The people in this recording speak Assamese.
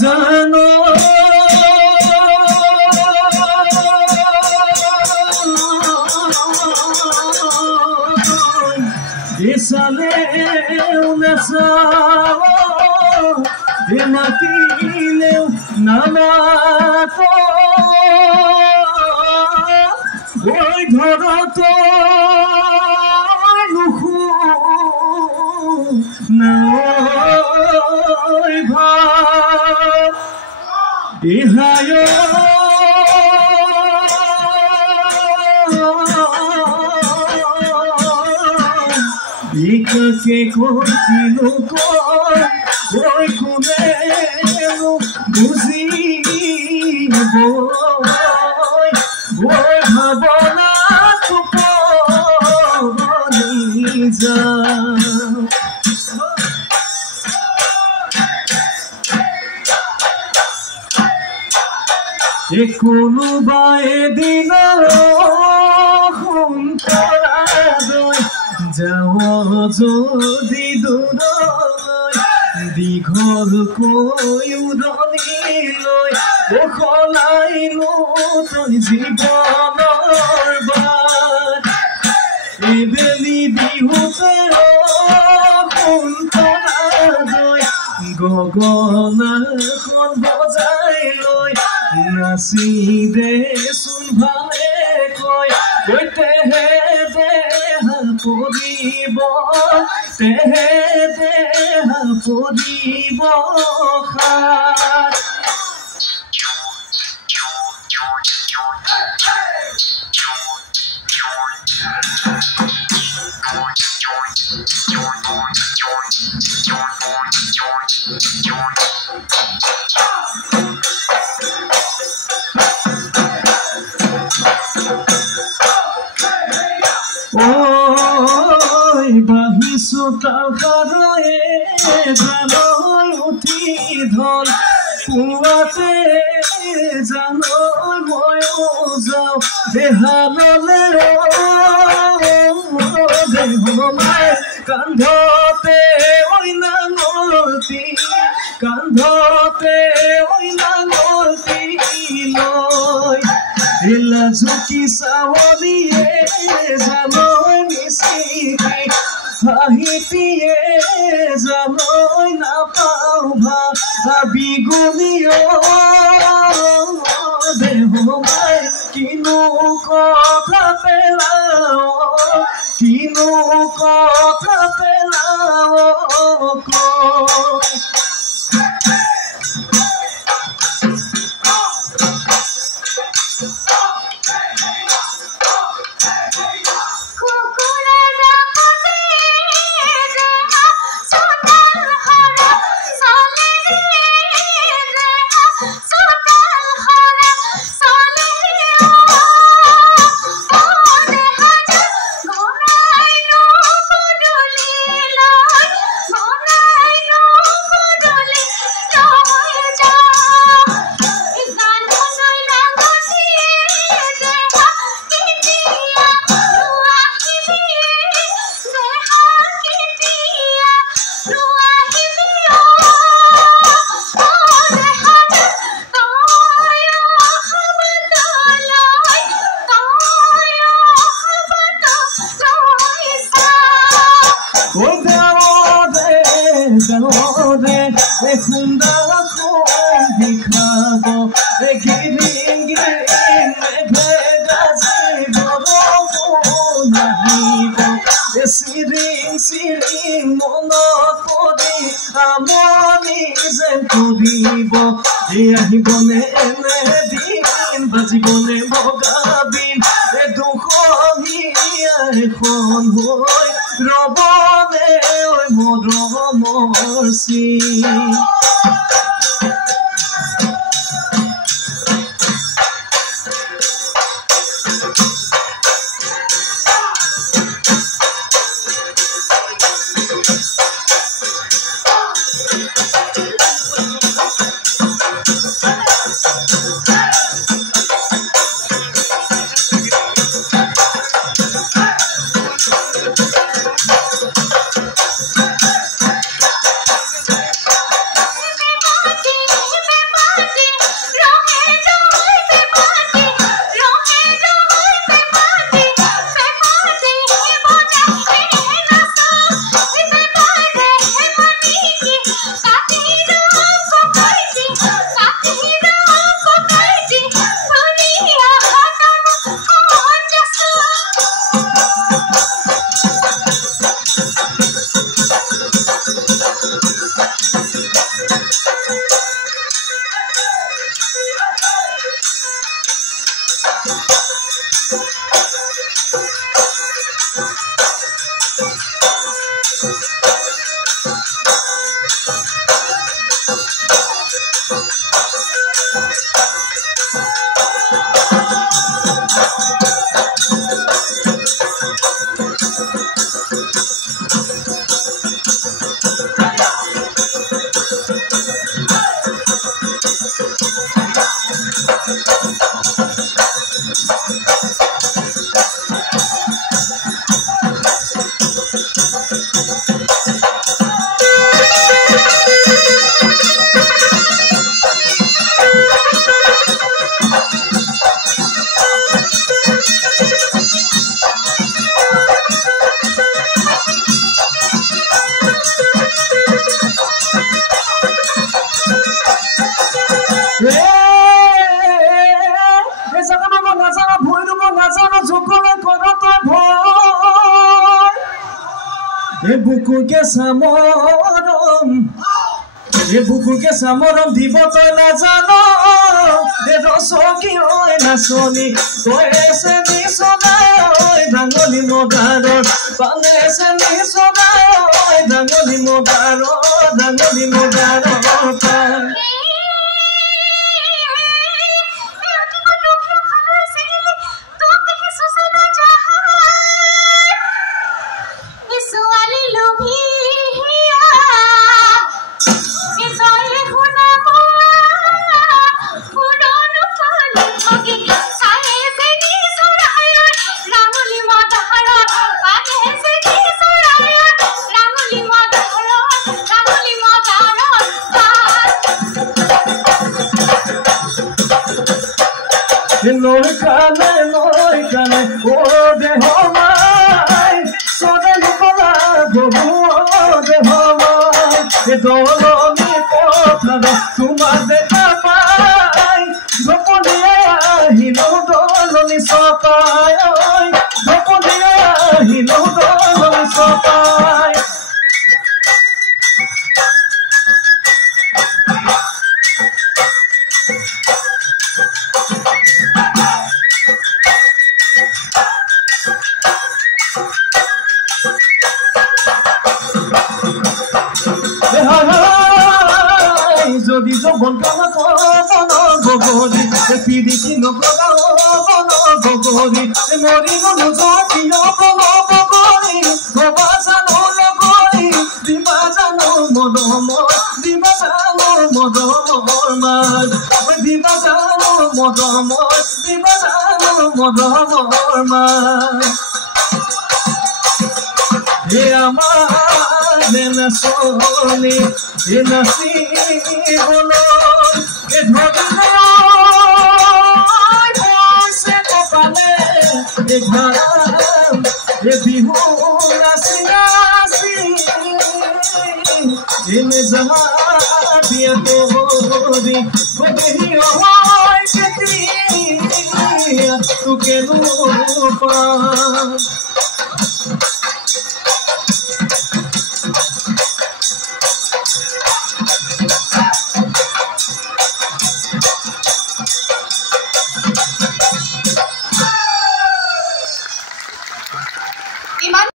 জানো দেশালেও নাচাও দে মাতিলেও নামাত ওই ধরত নুখু নয় ভাব ইহায় ইকাকে করছিল ওই কোনে বুঝিব ওই ভাবনা যা কোনোবাই দিন যাও যদি দূৰলৈ দীঘল কৈ উৰণিলৈ সলাইলো তই জীৱনৰ বাট এবেলি বিহুতে সোণতৰালৈ গগনাখন বজাই লৈ নাচি দেচোন ভালে কৈ তেহে দেহা পৰিব তেহে দেহা পৰিব খাত বাহিছো তালকাৰে জানৈ উঠি ধল পুৱাতে জানৈ ময়ো যাওঁ দেহাললে দেহমাই কান্ধতে ঐ নাঙলটি কান্ধতে ঐ নাঙলটি লৈ লাজুকি চাৱলিয়ে জানৈ মিচিকি হাঁহিটিয়ে জানৈ নাপাওঁ ভাবি গুলিও দেহমাই কিনো কথা পেলাও কিনো কথা পেলাও Siring siring monopodi amoni zen koribo ahibone ene din bajibone bogabin dukhoni ekhon hoy robone oy modromor sin বুকুকে চামৰম বুকুকে চামৰম দিব তই নাজান ৰচকী ঐ নাচনী তই এছে নিচনাই ঐ ডাঙলি মদাৰৰ পালে এছে নিচনাই ঐ ডাঙলি মদাৰৰ পাল Noi kane, o de homai, so de lukola, de homai, e dolo mi potrado, tu mate kapai, dopo dia hino dolo mi sopai, dopo dia hino dolo mi sopai. যদি যখন কামা বন গগরি পিড়িতি নগরা বন গগরি মরি গনু জটিল বন গগরি গবা জানো লগরি দিবা জানো মদমর মাজ দিবা জানো মদমর মাজ হে আমার নাচনি হে নাচি বলো হে ধরে বসে কপালে হে ঘাম হে বিহু নাচি নাচি এনে যাহা দিয়া তোরি কবি হয় কেতিয়া তোকে নো পা